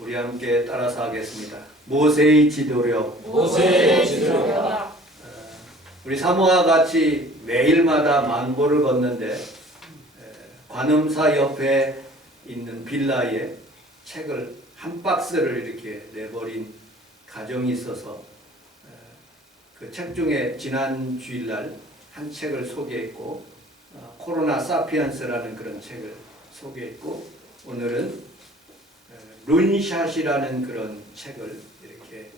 우리 함께 따라서 하겠습니다. 모세의 지도력. 모세의 지도력. 우리 사모와 같이 매일마다 만보를 걷는데 관음사 옆에 있는 빌라에 책을 한 박스를 이렇게 내버린 가정이 있어서 그 책 중에 지난 주일날 한 책을 소개했고 코로나 사피엔스라는 그런 책을 소개했고 오늘은 룬샷이라는 그런 책을 이렇게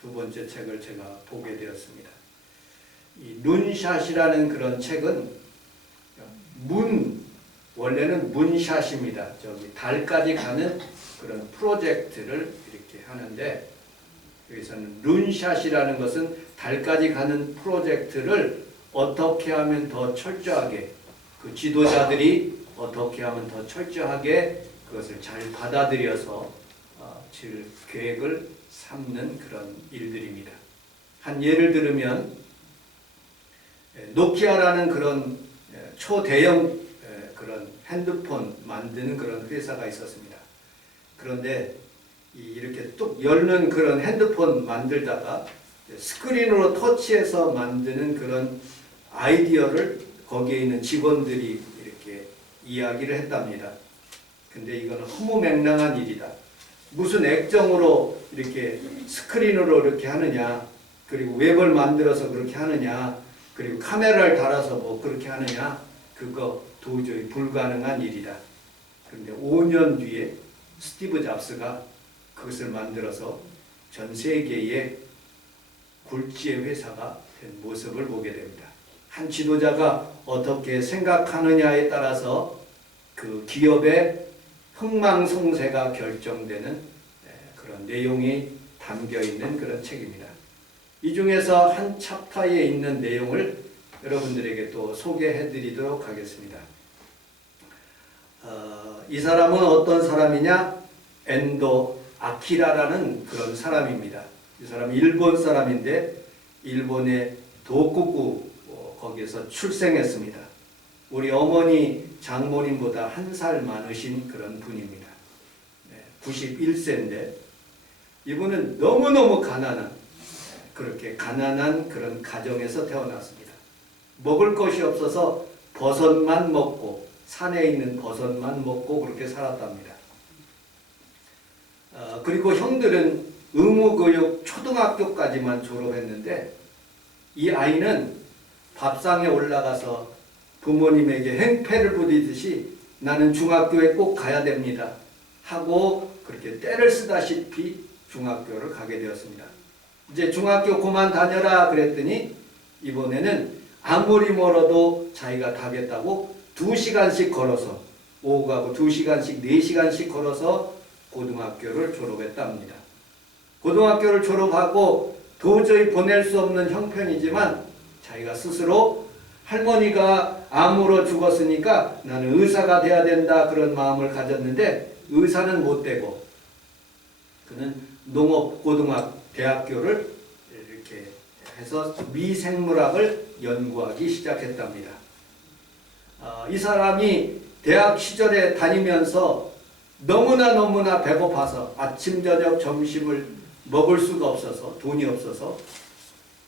두 번째 책을 제가 보게 되었습니다. 이 룬샷이라는 그런 책은 원래는 문샷입니다. 저기 달까지 가는 그런 프로젝트를 이렇게 하는데 여기서는 룬샷이라는 것은 달까지 가는 프로젝트를 어떻게 하면 더 철저하게 그 지도자들이 어떻게 하면 더 철저하게 그것을 잘 받아들여서 계획을 삼는 그런 일들입니다. 한 예를 들면 노키아라는 그런 초대형 그런 핸드폰 만드는 그런 회사가 있었습니다. 그런데 이렇게 뚝 열는 그런 핸드폰 만들다가 스크린으로 터치해서 만드는 그런 아이디어를 거기에 있는 직원들이 이렇게 이야기를 했답니다. 근데 이거는 허무맹랑한 일이다. 무슨 액정으로 이렇게 스크린으로 이렇게 하느냐, 그리고 웹을 만들어서 그렇게 하느냐, 그리고 카메라를 달아서 뭐 그렇게 하느냐, 그거 도저히 불가능한 일이다. 그런데 5년 뒤에 스티브 잡스가 그것을 만들어서 전 세계의 굴지의 회사가 된 모습을 보게 됩니다. 한 지도자가 어떻게 생각하느냐에 따라서 그 기업의 흥망성쇠가 결정되는 그런 내용이 담겨 있는 그런 책입니다. 이 중에서 한 챕터에 있는 내용을 여러분들에게 또 소개해 드리도록 하겠습니다. 이 사람은 어떤 사람이냐? 엔도 아키라라는 그런 사람입니다. 이 사람은 일본 사람인데 일본의 도쿠구 거기에서 출생했습니다. 우리 어머니 장모님보다 한 살 많으신 그런 분입니다. 91세인데 이분은 너무너무 그렇게 가난한 그런 가정에서 태어났습니다. 먹을 것이 없어서 버섯만 먹고 산에 있는 버섯만 먹고 그렇게 살았답니다. 그리고 형들은 의무교육 초등학교까지만 졸업했는데 이 아이는 밥상에 올라가서 부모님에게 행패를 부리듯이 나는 중학교에 꼭 가야 됩니다 하고 그렇게 떼를 쓰다시피 중학교를 가게 되었습니다. 이제 중학교 그만 다녀라 그랬더니 이번에는 아무리 멀어도 자기가 가겠다고 2시간씩 걸어서 오후 가고 2시간씩 4시간씩 걸어서 고등학교를 졸업했답니다. 고등학교를 졸업하고 도저히 보낼 수 없는 형편이지만 자기가 스스로 할머니가 암으로 죽었으니까 나는 의사가 돼야 된다 그런 마음을 가졌는데 의사는 못 되고 그는 농업고등학교를 이렇게 해서 미생물학을 연구하기 시작했답니다. 이 사람이 대학 시절에 다니면서 너무나 배고파서 아침, 저녁, 점심을 먹을 수가 없어서 돈이 없어서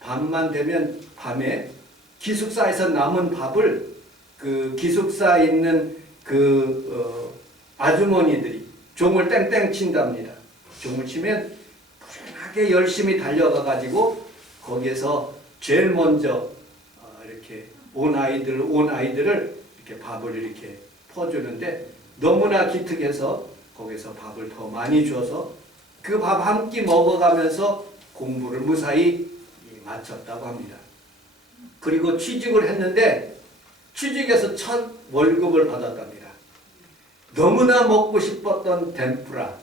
밤만 되면 밤에 기숙사에서 남은 밥을 그 기숙사에 있는 아주머니들이 종을 땡땡 친답니다. 종을 치면 불안하게 열심히 달려가 가지고 거기에서 제일 먼저 이렇게 온 아이들을 이렇게 밥을 이렇게 퍼주는데 너무나 기특해서 거기서 밥을 더 많이 줘서 그 밥 한 끼 먹어가면서 공부를 무사히 마쳤다고 합니다. 그리고 취직을 했는데 취직해서 첫 월급을 받았답니다. 너무나 먹고 싶었던 덴푸라.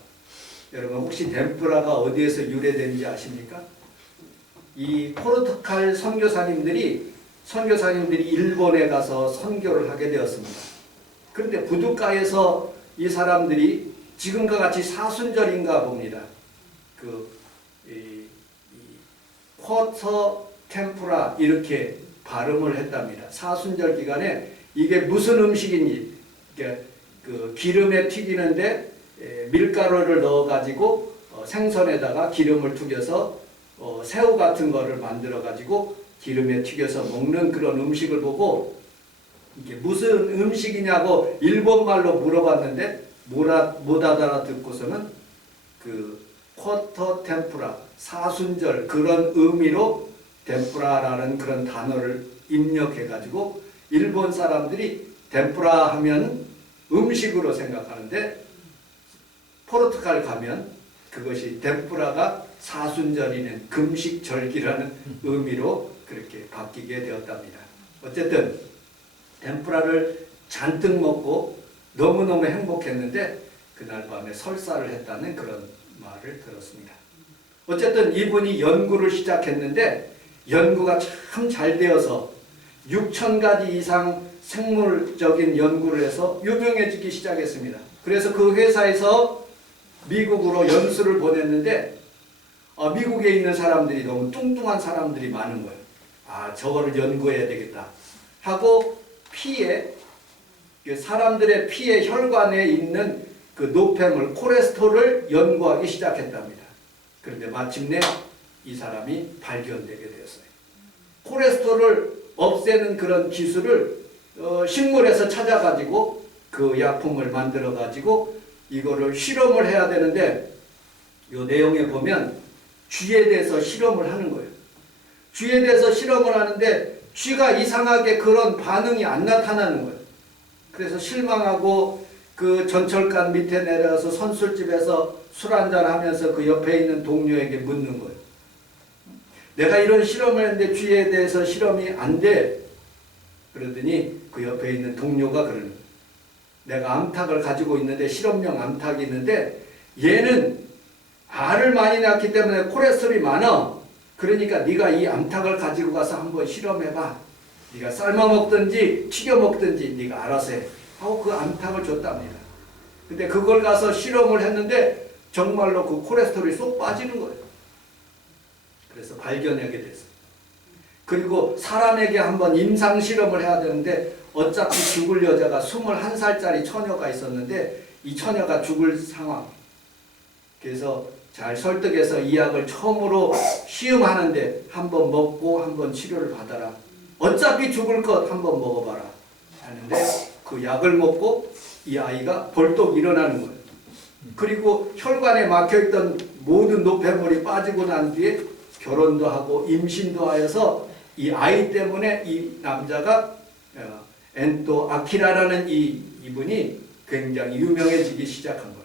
여러분 혹시 덴푸라가 어디에서 유래된지 아십니까? 이 포르투갈 선교사님들이 일본에 가서 선교를 하게 되었습니다. 그런데 부둣가에서 이 사람들이 지금과 같이 사순절인가 봅니다. 쿼터 템푸라 이렇게 발음을 했답니다. 사순절 기간에 이게 무슨 음식인지 그 기름에 튀기는데 밀가루를 넣어가지고 생선에다가 기름을 튀겨서 새우 같은 거를 만들어가지고 기름에 튀겨서 먹는 그런 음식을 보고 이게 무슨 음식이냐고 일본말로 물어봤는데 못 알아듣고서는 그 쿼터 템프라, 사순절 그런 의미로 템프라라는 그런 단어를 입력해가지고 일본 사람들이 템프라 하면 음식으로 생각하는데 포르투갈 가면 그것이 템프라가 사순절이는 금식절기라는 의미로 그렇게 바뀌게 되었답니다. 어쨌든 템프라를 잔뜩 먹고 너무너무 행복했는데 그날 밤에 설사를 했다는 그런 말을 들었습니다. 어쨌든 이분이 연구를 시작했는데 연구가 참 잘 되어서 6,000가지 이상 생물적인 연구를 해서 유명해지기 시작했습니다. 그래서 그 회사에서 미국으로 연수를 보냈는데 미국에 있는 사람들이 너무 뚱뚱한 사람들이 많은 거예요. 저거를 연구해야 되겠다 하고 피에 사람들의 피의 혈관에 있는 그 노폐물 콜레스테롤을 연구하기 시작했답니다. 그런데 마침내 이 사람이 발견되게 되었어요. 콜레스테롤을 없애는 그런 기술을 식물에서 찾아가지고 그 약품을 만들어가지고 이거를 실험을 해야 되는데 이 내용에 보면 쥐에 대해서 실험을 하는 거예요. 쥐에 대해서 실험을 하는데 쥐가 이상하게 그런 반응이 안 나타나는 거예요. 그래서 실망하고 그 전철관 밑에 내려서 선술집에서 술 한잔 하면서 그 옆에 있는 동료에게 묻는 거예요. 내가 이런 실험을 했는데 쥐에 대해서 실험이 안 돼. 그러더니 그 옆에 있는 동료가 그러는 거예요. 내가 암탉을 가지고 있는데 실험용 암탉이 있는데 얘는 알을 많이 낳기 때문에 콜레스테롤이 많아. 그러니까 네가 이 암탉을 가지고 가서 한번 실험해봐. 네가 삶아 먹든지 튀겨 먹든지 네가 알아서 해. 하고 그 암탉을 줬답니다. 근데 그걸 가서 실험을 했는데 정말로 그 콜레스테롤이 쏙 빠지는 거예요. 그래서 발견하게 됐어요. 그리고 사람에게 한번 임상 실험을 해야 되는데 어차피 죽을 여자가 21살짜리 처녀가 있었는데 이 처녀가 죽을 상황. 그래서 잘 설득해서 이 약을 처음으로 시음하는데 한번 먹고 한번 치료를 받아라. 어차피 죽을 것 한번 먹어봐라 하는데 그 약을 먹고 이 아이가 벌떡 일어나는 거예요. 그리고 혈관에 막혀있던 모든 노폐물이 빠지고 난 뒤에 결혼도 하고 임신도 하여서 이 아이 때문에 이 남자가 엔토 아키라라는 이분이 굉장히 유명해지기 시작한 거예요.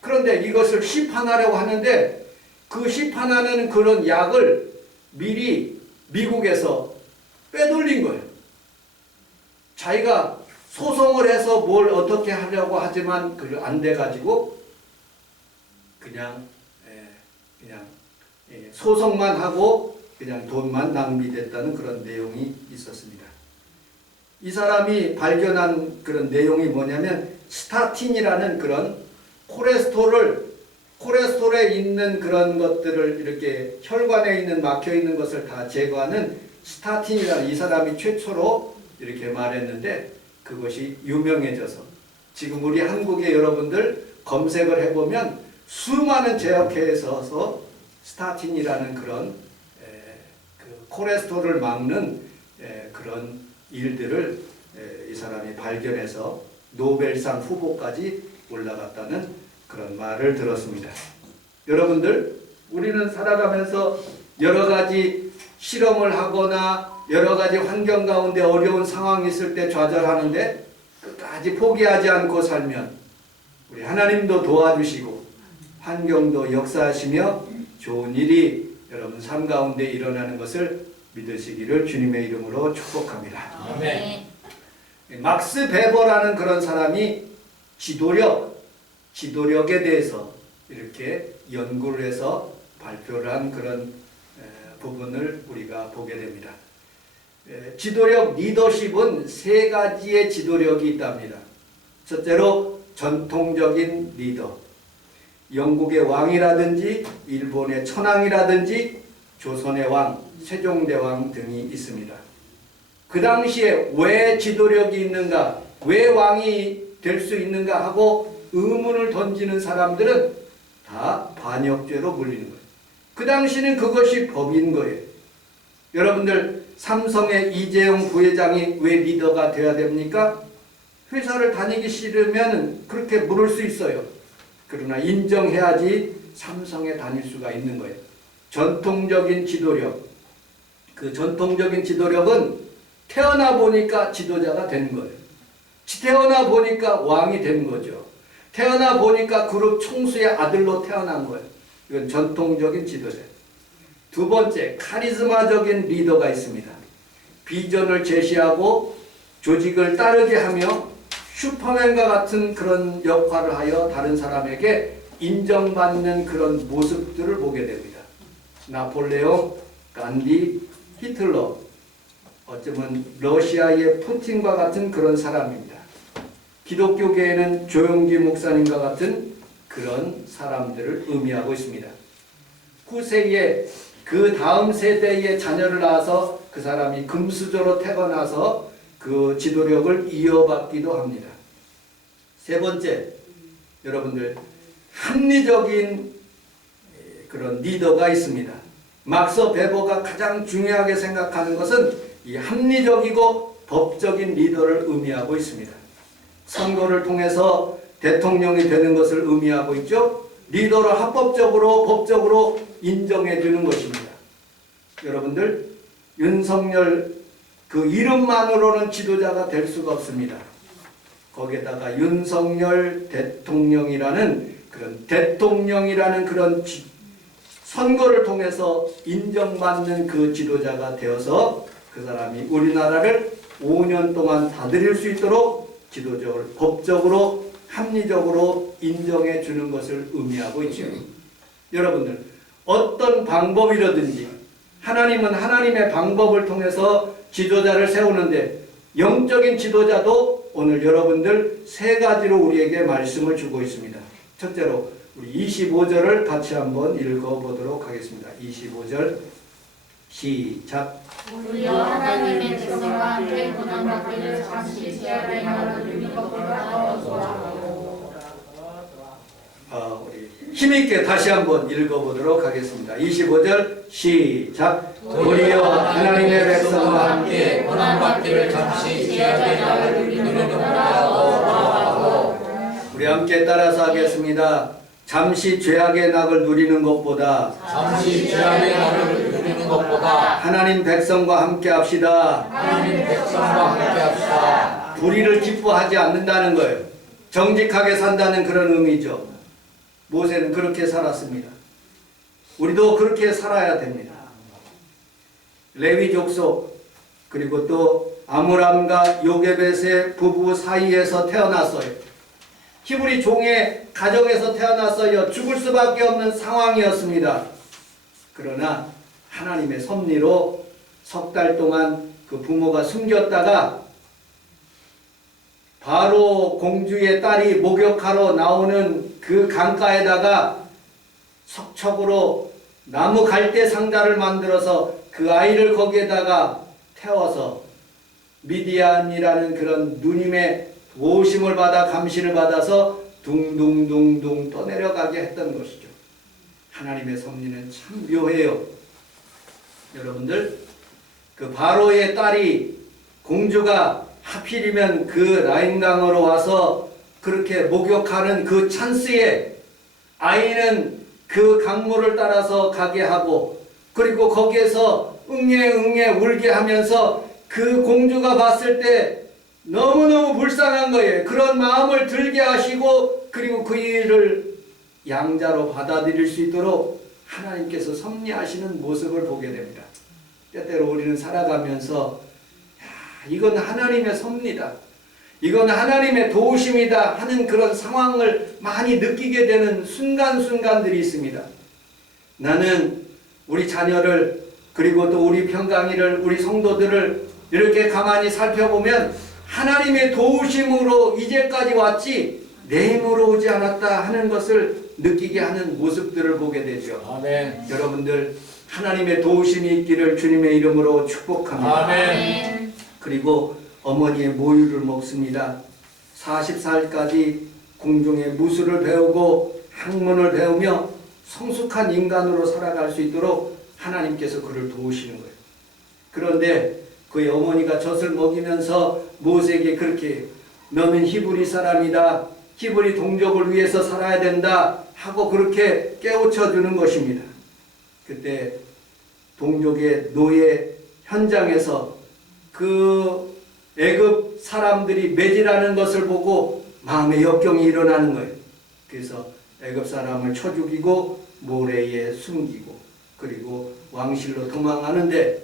그런데 이것을 시판하려고 하는데 그 시판하는 그런 약을 미리 미국에서 빼돌린 거예요. 자기가 소송을 해서 뭘 어떻게 하려고 하지만 그게 안 돼가지고 그냥 소송만 하고 그냥 돈만 낭비됐다는 그런 내용이 있었습니다. 이 사람이 발견한 그런 내용이 뭐냐면 스타틴이라는 그런 콜레스테롤에 있는 그런 것들을 이렇게 혈관에 있는 막혀 있는 것을 다 제거하는 스타틴이라는 이 사람이 최초로 이렇게 말했는데 그것이 유명해져서 지금 우리 한국의 여러분들 검색을 해보면 수많은 제약회에서 스타틴이라는 그런 그 콜레스테롤을 막는 그런 일들을 이 사람이 발견해서 노벨상 후보까지 올라갔다는 그런 말을 들었습니다. 여러분들, 우리는 살아가면서 여러 가지 실험을 하거나 여러 가지 환경 가운데 어려운 상황이 있을 때 좌절하는데 끝까지 포기하지 않고 살면 우리 하나님도 도와주시고 환경도 역사하시며 좋은 일이 여러분 삶 가운데 일어나는 것을 믿으시기를 주님의 이름으로 축복합니다. 아멘. 막스 베버라는 그런 사람이 지도력에 대해서 이렇게 연구를 해서 발표를 한 그런 부분을 우리가 보게 됩니다. 지도력 리더십은 세 가지의 지도력이 있답니다. 첫째로 전통적인 리더, 영국의 왕이라든지 일본의 천황이라든지 조선의 왕, 세종대왕 등이 있습니다. 그 당시에 왜 지도력이 있는가, 왜 왕이 될 수 있는가 하고 의문을 던지는 사람들은 다 반역죄로 물리는 거예요. 그 당시는 그것이 법인 거예요. 여러분들 삼성의 이재용 부회장이 왜 리더가 돼야 됩니까? 회사를 다니기 싫으면 그렇게 물을 수 있어요. 그러나 인정해야지 삼성에 다닐 수가 있는 거예요. 전통적인 지도력. 그 전통적인 지도력은 태어나 보니까 지도자가 되는 거예요. 태어나 보니까 왕이 되는 거죠. 태어나 보니까 그룹 총수의 아들로 태어난 거예요. 이건 전통적인 지도자. 두 번째, 카리스마적인 리더가 있습니다. 비전을 제시하고 조직을 따르게 하며 슈퍼맨과 같은 그런 역할을 하여 다른 사람에게 인정받는 그런 모습들을 보게 됩니다. 나폴레옹, 간디, 히틀러, 어쩌면 러시아의 푸틴과 같은 그런 사람입니다. 기독교계에는 조용기 목사님과 같은 그런 사람들을 의미하고 있습니다. 후세에 그 다음 세대의 자녀를 낳아서 그 사람이 금수저로 태어나서 그 지도력을 이어받기도 합니다. 세 번째, 여러분들 합리적인 그런 리더가 있습니다. 막스 베버가 가장 중요하게 생각하는 것은 이 합리적이고 법적인 리더를 의미하고 있습니다. 선거를 통해서 대통령이 되는 것을 의미하고 있죠. 리더를 합법적으로 법적으로 인정해 주는 것입니다. 여러분들 윤석열 그 이름만으로는 지도자가 될 수가 없습니다. 거기에다가 윤석열 대통령이라는 그런 선거를 통해서 인정받는 그 지도자가 되어서 그 사람이 우리나라를 5년 동안 다스릴 수 있도록 지도적으로 법적으로 합리적으로 인정해 주는 것을 의미하고 있죠. 여러분들 어떤 방법이라든지 하나님은 하나님의 방법을 통해서 지도자를 세우는데 영적인 지도자도 오늘 여러분들 세 가지로 우리에게 말씀을 주고 있습니다. 첫째로 우리 25절을 같이 한번 읽어보도록 하겠습니다. 25절 시작. 우리여 하나님의 백성과 함께 고난받기를 잠시 제한해 나를 누리는 것보다 더 좋아하고. 우리 힘있게 다시 한번 읽어보도록 하겠습니다. 25절 시작. 우리여 하나님의 백성과 함께 고난받기를 잠시 제한해 나를 누리는 것보다 더 좋아하고. 우리 함께 따라서 하겠습니다. 잠시 죄악의 낙을 누리는 것보다 잠시 죄악의 낙을 누리는 것보다 하나님 백성과 함께 합시다. 하나님 백성과 함께 합시다. 불의를 기뻐하지 않는다는 거예요. 정직하게 산다는 그런 의미죠. 모세는 그렇게 살았습니다. 우리도 그렇게 살아야 됩니다. 레위 족속 그리고 또 아므람과 요게벳의 부부 사이에서 태어났어요. 히브리 종의 가정에서 태어났어요. 죽을 수밖에 없는 상황이었습니다. 그러나 하나님의 섭리로 석 달 동안 그 부모가 숨겼다가 바로 공주의 딸이 목욕하러 나오는 그 강가에다가 석척으로 나무 갈대 상자를 만들어서 그 아이를 거기에다가 태워서 미디안이라는 그런 누님의 도우심을 받아 감시를 받아서 둥둥둥둥 떠내려가게 했던 것이죠. 하나님의 섭리는 참 묘해요. 여러분들 그 바로의 딸이 공주가 하필이면 그 라인강으로 와서 그렇게 목욕하는 그 찬스에 아이는 그 강물을 따라서 가게 하고 그리고 거기에서 응애 울게 하면서 그 공주가 봤을 때 너무너무 불쌍한 거예요. 그런 마음을 들게 하시고 그리고 그 일을 양자로 받아들일 수 있도록 하나님께서 섭리하시는 모습을 보게 됩니다. 때때로 우리는 살아가면서 이건 하나님의 섭리다. 이건 하나님의 도우심이다 하는 그런 상황을 많이 느끼게 되는 순간순간들이 있습니다. 나는 우리 자녀를 그리고 또 우리 평강이를 우리 성도들을 이렇게 가만히 살펴보면 하나님의 도우심으로 이제까지 왔지 내 힘으로 오지 않았다 하는 것을 느끼게 하는 모습들을 보게 되죠. 아멘. 여러분들 하나님의 도우심이 있기를 주님의 이름으로 축복합니다. 아멘. 그리고 어머니의 모유를 먹습니다. 40살까지 공중의 무술을 배우고 학문을 배우며 성숙한 인간으로 살아갈 수 있도록 하나님께서 그를 도우시는 거예요. 그런데 그의 어머니가 젖을 먹이면서 모세에게 그렇게 너는 히브리 사람이다. 히브리 동족을 위해서 살아야 된다. 하고 그렇게 깨우쳐 주는 것입니다. 그때 동족의 노예 현장에서 그 애굽 사람들이 매질하는 것을 보고 마음의 역경이 일어나는 거예요. 그래서 애굽 사람을 쳐 죽이고 모래에 숨기고 그리고 왕실로 도망하는데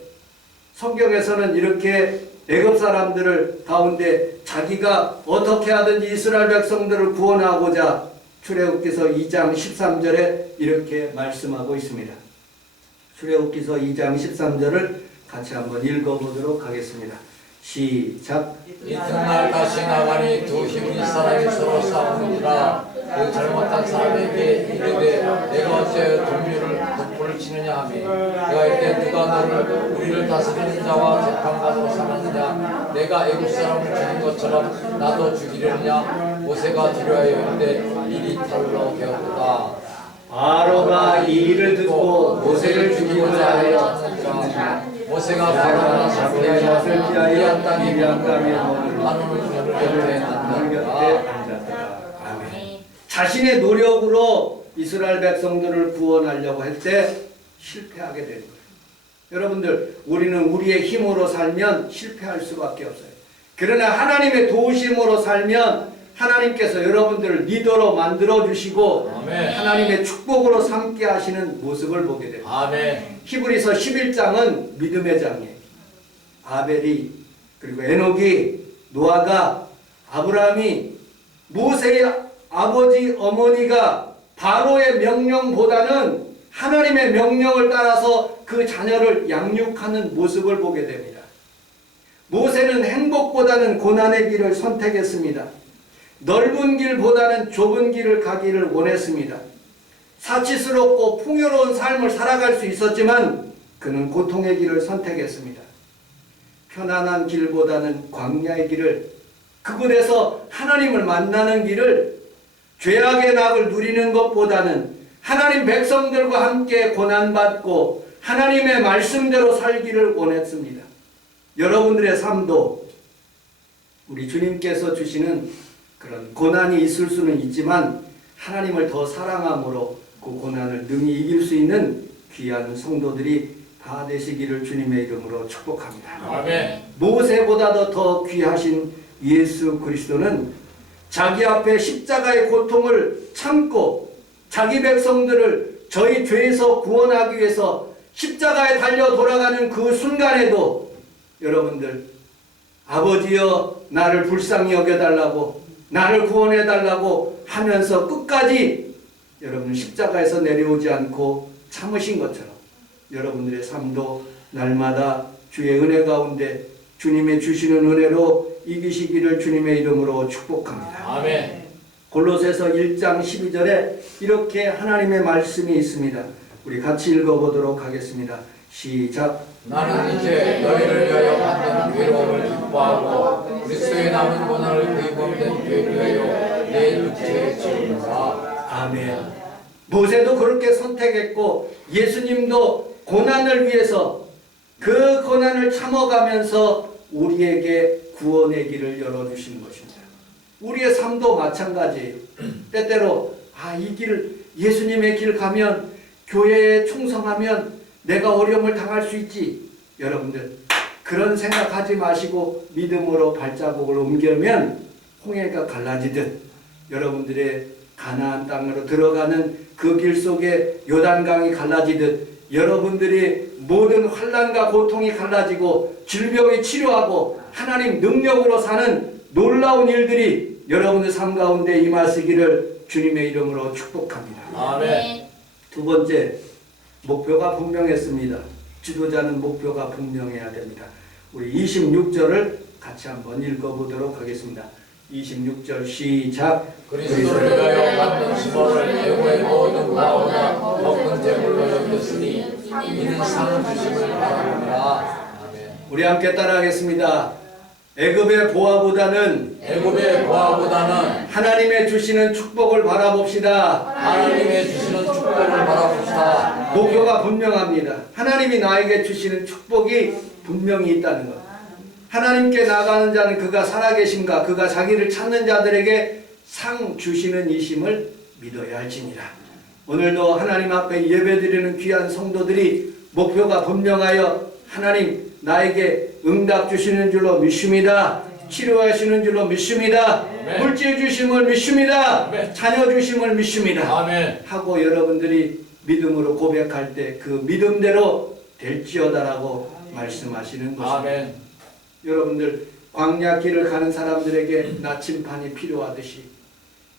성경에서는 이렇게 애굽 사람들을 가운데 자기가 어떻게 하든지 이스라엘 백성들을 구원하고자 출애굽기서 2장 13절에 이렇게 말씀하고 있습니다. 출애굽기서 2장 13절을 같이 한번 읽어보도록 하겠습니다. 시작. 이튿날 다시 나가니 두 히브리 사람이 서로 싸우니라. 그 잘못한 사람에게 이르되 내가 어찌하여 동료를 독불을 치느냐 하며 그가 이르되 누가 너를 우리를 다스리는 자와 재판관으로 삼았느냐 내가 애굽 사람을 죽인 것처럼 나도 죽이려느냐. 모세가 두려워하여 이르되 일이 탈로 되었도다. 바로가 이 일을 듣고 모세를 죽이고자 하여 모세가 바로나 사피하여 미디안 땅에 미디안 땅에 하나님을 곁에 앉았다. 아멘. 자신의 노력으로 이스라엘 백성들을 구원하려고 할 때 실패하게 되는 거예요. 여러분들, 우리는 우리의 힘으로 살면 실패할 수밖에 없어요. 그러나 하나님의 도우심으로 살면 하나님께서 여러분들을 리더로 만들어 주시고 하나님의 축복으로 삼게 하시는 모습을 보게 됩니다. 아멘. 히브리서 11장은 믿음의 장이에요. 아벨이 그리고 에녹이 노아가 아브라함이 모세의 아버지 어머니가 바로의 명령보다는 하나님의 명령을 따라서 그 자녀를 양육하는 모습을 보게 됩니다. 모세는 행복보다는 고난의 길을 선택했습니다. 넓은 길보다는 좁은 길을 가기를 원했습니다. 사치스럽고 풍요로운 삶을 살아갈 수 있었지만 그는 고통의 길을 선택했습니다. 편안한 길보다는 광야의 길을, 그곳에서 하나님을 만나는 길을, 죄악의 낙을 누리는 것보다는 하나님 백성들과 함께 고난받고 하나님의 말씀대로 살기를 원했습니다. 여러분들의 삶도 우리 주님께서 주시는 그런 고난이 있을 수는 있지만 하나님을 더 사랑함으로 그 고난을 능히 이길 수 있는 귀한 성도들이 다 되시기를 주님의 이름으로 축복합니다. 아멘. 모세보다도 더 귀하신 예수 그리스도는 자기 앞에 십자가의 고통을 참고 자기 백성들을 저희 죄에서 구원하기 위해서 십자가에 달려 돌아가는 그 순간에도 여러분들, 아버지여 나를 불쌍히 여겨달라고, 나를 구원해달라고 하면서 끝까지 여러분 십자가에서 내려오지 않고 참으신 것처럼 여러분들의 삶도 날마다 주의 은혜 가운데 주님의 주시는 은혜로 이기시기를 주님의 이름으로 축복합니다. 아멘. 골로새서 1장 12절에 이렇게 하나님의 말씀이 있습니다. 우리 같이 읽어보도록 하겠습니다. 시작. 나는 이제 너희를 위하여 받는 괴로움을 기뻐하고 그리스도의 남은 고난을 의범된 죄를 위하여 내 육체에 치르노라. 아멘. 모세도 그렇게 선택했고 예수님도 고난을 위해서 그 고난을 참아가면서 우리에게 구원의 길을 열어주시는 것입니다. 우리의 삶도 마찬가지예요. 때때로 이 길, 예수님의 길 가면, 교회에 충성하면 내가 어려움을 당할 수 있지. 여러분들 그런 생각하지 마시고 믿음으로 발자국을 옮기면 홍해가 갈라지듯 여러분들의 가나안 땅으로 들어가는 그 길 속에 요단강이 갈라지듯 여러분들이 모든 환난과 고통이 갈라지고 질병이 치료하고 하나님 능력으로 사는 놀라운 일들이 여러분의 삶 가운데 임하시기를 주님의 이름으로 축복합니다. 아멘. 두 번째, 목표가 분명했습니다. 지도자는 목표가 분명해야 됩니다. 우리 26절을 같이 한번 읽어보도록 하겠습니다. 26절 시작. 그리스도를 위하여 받는 시험을 애고의 모든 구하오나 더 큰 재물로 여겼으니 이는 상을 주심을 바라노라. 아멘. 우리 함께 따라하겠습니다. 애굽의 보화보다는 애굽의 보화보다는 하나님의 주시는 축복을 바라봅시다. 하나님의 주시는 축복을 바라봅시다. 목표가 분명합니다. 하나님이 나에게 주시는 축복이 분명히 있다는 것. 하나님께 나가는 자는 그가 살아계신가, 그가 자기를 찾는 자들에게 상 주시는 이심을 믿어야 할지니라. 오늘도 하나님 앞에 예배드리는 귀한 성도들이 목표가 분명하여 하나님 나에게 응답 주시는 줄로 믿습니다. 치료하시는 줄로 믿습니다. 아멘. 물질 주심을 믿습니다. 아멘. 자녀 주심을 믿습니다. 아멘. 하고 여러분들이 믿음으로 고백할 때 그 믿음대로 될지어다라고 말씀하시는 것입니다. 아멘. 여러분들 광야길을 가는 사람들에게 나침판이 필요하듯이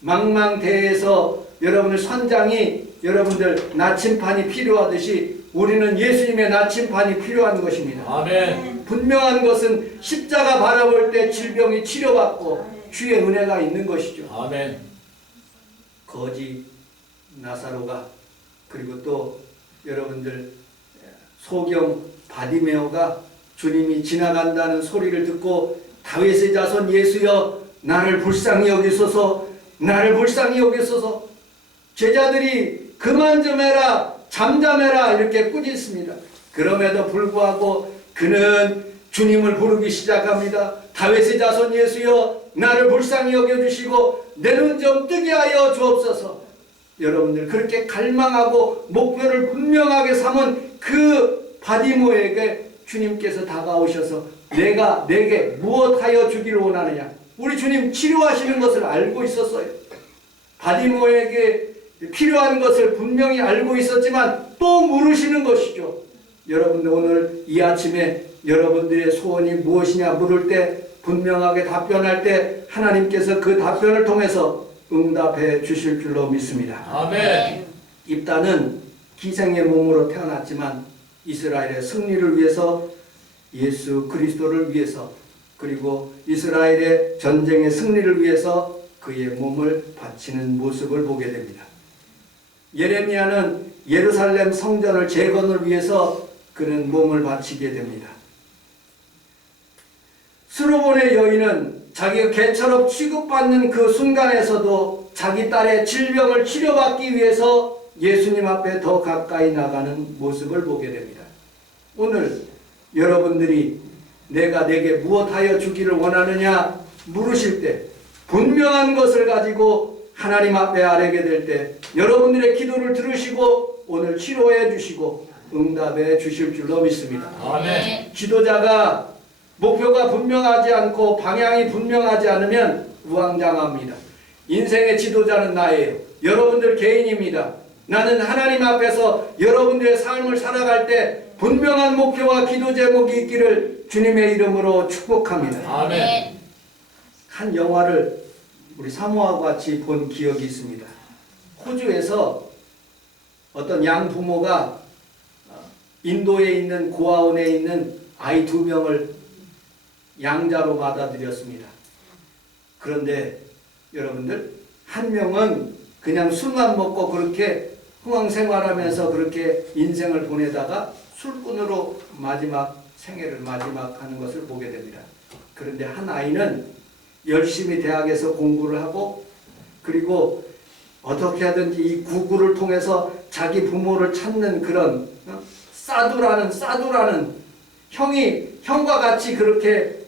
망망대해에서 여러분들 선장이 여러분들 나침판이 필요하듯이 우리는 예수님의 나침판이 필요한 것입니다. 아멘. 분명한 것은 십자가 바라볼 때 질병이 치료받고 주의 은혜가 있는 것이죠. 아멘. 거지 나사로가 그리고 또 여러분들 소경 바디메오가 주님이 지나간다는 소리를 듣고 다윗의 자손 예수여 나를 불쌍히 여기소서, 나를 불쌍히 여기소서. 제자들이 그만 좀 해라, 잠잠해라 이렇게 꾸짖습니다. 그럼에도 불구하고 그는 주님을 부르기 시작합니다. 다윗의 자손 예수여 나를 불쌍히 여겨주시고 내 눈 좀 뜨게 하여 주옵소서. 여러분들 그렇게 갈망하고 목표를 분명하게 삼은 그 바디모에게 주님께서 다가오셔서 내가 내게 무엇하여 주기를 원하느냐. 우리 주님 치료하시는 것을 알고 있었어요. 바디모에게 필요한 것을 분명히 알고 있었지만 또 물으시는 것이죠. 여러분들 오늘 이 아침에 여러분들의 소원이 무엇이냐 물을 때 분명하게 답변할 때 하나님께서 그 답변을 통해서 응답해 주실 줄로 믿습니다. 아멘. 입다는 기생의 몸으로 태어났지만 이스라엘의 승리를 위해서 예수 그리스도를 위해서 그리고 이스라엘의 전쟁의 승리를 위해서 그의 몸을 바치는 모습을 보게 됩니다. 예레미야는 예루살렘 성전을 재건을 위해서 그는 몸을 바치게 됩니다. 스로본의 여인은 자기가 개처럼 취급받는 그 순간에서도 자기 딸의 질병을 치료받기 위해서 예수님 앞에 더 가까이 나가는 모습을 보게 됩니다. 오늘 여러분들이 내가 내게 무엇하여 주기를 원하느냐 물으실 때 분명한 것을 가지고 하나님 앞에 아뢰게 될 때 여러분들의 기도를 들으시고 오늘 치료해 주시고 응답해 주실 줄로 믿습니다. 아멘. 지도자가 목표가 분명하지 않고 방향이 분명하지 않으면 우왕좌왕합니다. 인생의 지도자는 나예요. 여러분들 개인입니다. 나는 하나님 앞에서 여러분들의 삶을 살아갈 때 분명한 목표와 기도 제목이 있기를 주님의 이름으로 축복합니다. 아멘. 한 영화를 우리 사모하고 같이 본 기억이 있습니다. 호주에서 어떤 양 부모가 인도에 있는 고아원에 있는 아이 2명을 양자로 받아들였습니다. 그런데 여러분들 한 명은 그냥 술만 먹고 그렇게 흥황생활하면서 그렇게 인생을 보내다가 술꾼으로 마지막 생애를 마지막하는 것을 보게 됩니다. 그런데 한 아이는 열심히 대학에서 공부를 하고 그리고 어떻게 하든지 이 구구를 통해서 자기 부모를 찾는 그런 사두라는 형과 같이 그렇게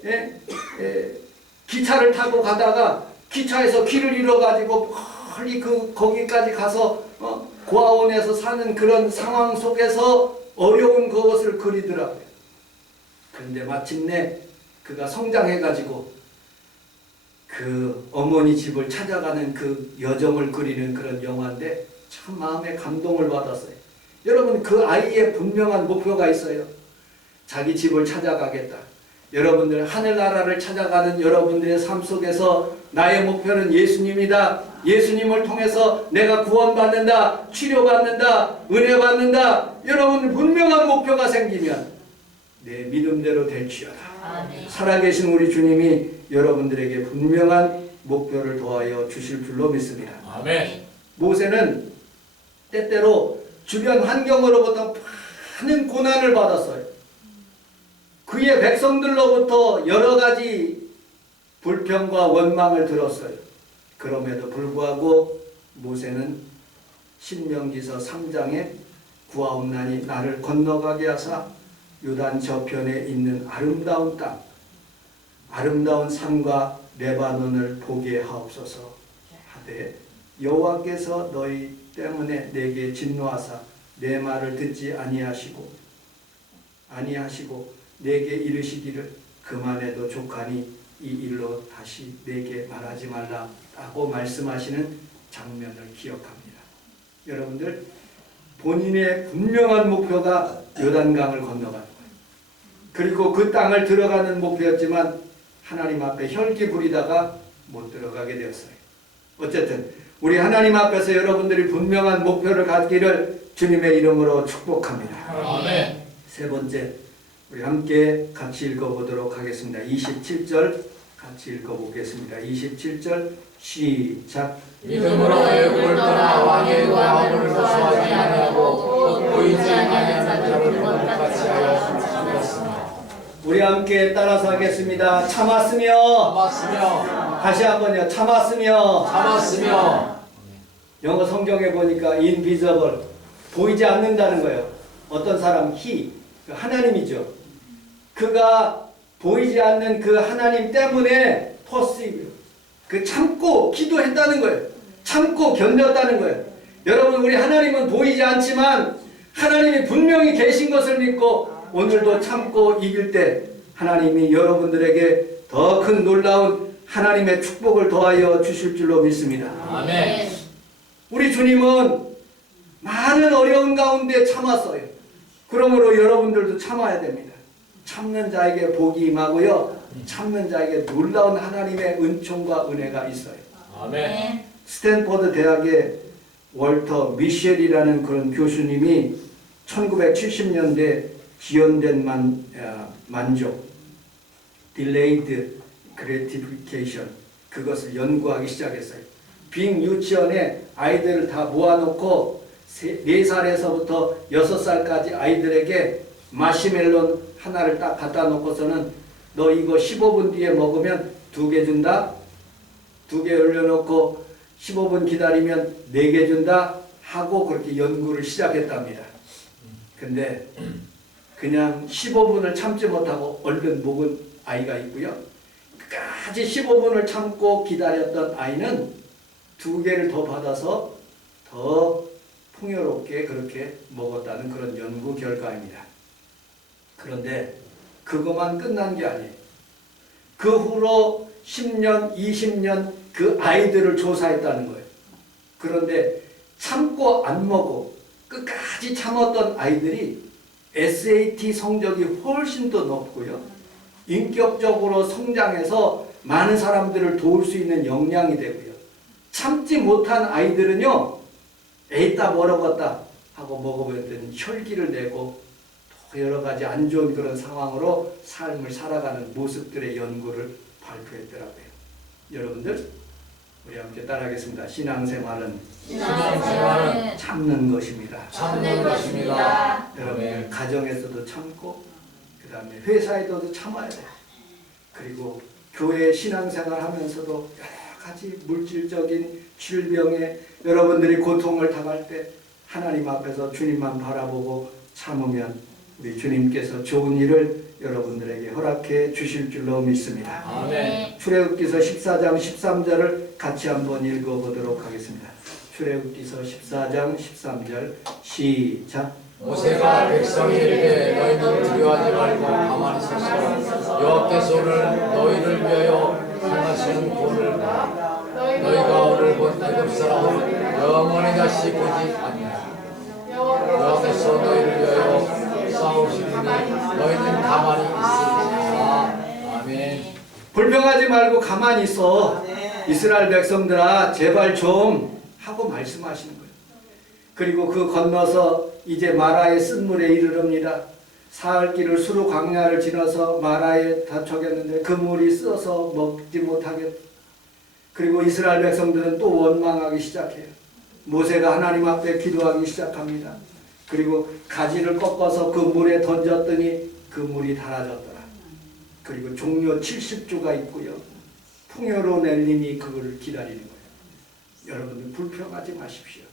기차를 타고 가다가 기차에서 길을 잃어가지고 멀리 거기까지 가서 고아원에서 사는 그런 상황 속에서 어려운 그것을 그리더라고요. 그런데 마침내 그가 성장해가지고 그 어머니 집을 찾아가는 그 여정을 그리는 그런 영화인데 참 마음에 감동을 받았어요. 여러분 그 아이의 분명한 목표가 있어요. 자기 집을 찾아가겠다. 여러분들 하늘나라를 찾아가는 여러분들의 삶 속에서 나의 목표는 예수님이다. 예수님을 통해서 내가 구원받는다. 치료받는다. 은혜받는다. 여러분들 분명한 목표가 생기면 내 믿음대로 될지어다. 아멘. 살아계신 우리 주님이 여러분들에게 분명한 목표를 더하여 주실 줄로 믿습니다. 아멘. 모세는 때때로 주변 환경으로부터 많은 고난을 받았어요. 그의 백성들로부터 여러 가지 불평과 원망을 들었어요. 그럼에도 불구하고 모세는 신명기서 3장에 구하옵나니 나를 건너가게 하사 요단 저편에 있는 아름다운 땅, 아름다운 산과 레바논을 보게 하옵소서 하되 여호와께서 너희 때문에 내게 진노하사 내 말을 듣지 아니하시고 내게 이르시기를 그만해도 족하니 이 일로 다시 내게 말하지 말라라고 말씀하시는 장면을 기억합니다. 여러분들, 본인의 분명한 목표가 요단강을 건너가는 거예요. 그리고 그 땅을 들어가는 목표였지만 하나님 앞에 혈기 부리다가 못 들어가게 되었어요. 어쨌든 우리 하나님 앞에서 여러분들이 분명한 목표를 갖기를 주님의 이름으로 축복합니다. 아멘. 세 번째, 우리 함께 같이 읽어보도록 하겠습니다. 27절 같이 읽어보겠습니다. 27절 시작. 믿음으로 애굽을 떠나 왕의 왕을 거스하지 아니하고 보이지 아니하는 자를 같이 하여 참았습니다. 우리 함께 따라서 하겠습니다. 참았으며. 참았으며 다시 한번요. 참았으며. 영어 성경에 보니까 invisible, 보이지 않는다는 거예요. 어떤 사람, he, 하나님이죠. 그가 보이지 않는 그 하나님 때문에 perceive, 그 참고 기도했다는 거예요. 참고 견뎠다는 거예요. 여러분, 우리 하나님은 보이지 않지만 하나님이 분명히 계신 것을 믿고 오늘도 참고 이길 때 하나님이 여러분들에게 더 큰 놀라운 하나님의 축복을 더하여 주실 줄로 믿습니다. 아멘. 우리 주님은 많은 어려운 가운데 참았어요. 그러므로 여러분들도 참아야 됩니다. 참는 자에게 복이 임하고요. 참는 자에게 놀라운 하나님의 은총과 은혜가 있어요. 아멘. 스탠퍼드 대학의 월터 미셸이라는 그런 교수님이 1970년대 지연된 만족, delayed gratification, 그것을 연구하기 시작했어요. 빙 유치원에 아이들을 다 모아놓고 4살에서부터 6살까지 아이들에게 마시멜론 하나를 딱 갖다 놓고서는 너 이거 15분 뒤에 먹으면 2개 준다. 2개 올려놓고 15분 기다리면 4개 준다 하고 그렇게 연구를 시작했답니다. 근데 그냥 15분을 참지 못하고 얼른 먹은 아이가 있고요. 끝까지 15분을 참고 기다렸던 아이는 2개를 더 받아서 더 풍요롭게 그렇게 먹었다는 그런 연구 결과입니다. 그런데 그것만 끝난 게 아니에요. 그 후로 10년, 20년 그 아이들을 조사했다는 거예요. 그런데 참고 안 먹고 끝까지 참았던 아이들이 SAT 성적이 훨씬 더 높고요. 인격적으로 성장해서 많은 사람들을 도울 수 있는 역량이 되고요. 참지 못한 아이들은요, 에이따 먹었다 하고 먹어보던 혈기를 내고 또 여러 가지 안 좋은 그런 상황으로 삶을 살아가는 모습들의 연구를 발표했더라고요. 여러분들, 우리 함께 따라하겠습니다. 신앙생활은 참는 것입니다. 참는 것입니다. 여러분, 가정에서도 참고, 그 다음에 회사에서도 참아야 돼요. 그리고 교회 신앙생활 하면서도 여러 가지 물질적인 질병에 여러분들이 고통을 당할 때 하나님 앞에서 주님만 바라보고 참으면 우리 주님께서 좋은 일을 여러분들에게 허락해 주실 줄로 믿습니다. 아멘. 출애굽기서 14장 13절을 같이 한번 읽어보도록 하겠습니다. 출애굽기서 14장 13절 시작. 모세가 백성이 이르되 너희는 두려워하지 말고 가만히 서서 여호와께서 오늘 너희를 위하여 행하시는 구원을 봐. 너희가 오늘 본 애굽 사람은 영원히 다시 보지 아니하리라. 여호와께서 너희를 위하여 싸우시니 너희는 가만히 있으리라. 아멘. 불평하지 말고 가만히 있어. 이스라엘 백성들아, 제발 좀 하고 말씀하시는 거예요. 그리고 그 건너서 이제 마라의 쓴물에 이르릅니다. 사흘 길을 수르 광야를 지나서 마라에 다쳐겠는데 그 물이 써서 먹지 못하겠다. 그리고 이스라엘 백성들은 또 원망하기 시작해요. 모세가 하나님 앞에 기도하기 시작합니다. 그리고 가지를 꺾어서 그 물에 던졌더니 그 물이 달아졌더라. 그리고 종려 70주가 있고요. 풍요로운 엘림이 그걸 기다리는 거예요. 여러분들 불평하지 마십시오.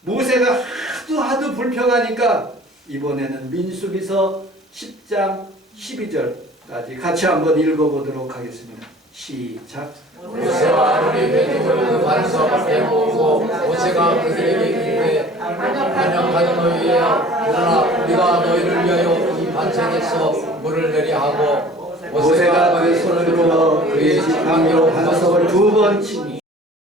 모세가 하도 불평하니까 이번에는 민수기서 10장 12절까지 같이 한번 읽어보도록 하겠습니다. 시작. 모세와 아론이 회중을 그 반석 앞에 모으고 모세가 그들에게 이르되 반역하는 너희야 일어나 우리가 너희를 위하여 이 반석에서 물을 내려 하고 모세가 그의 손을 들어 그의 지팡이로 반석을 2번 치니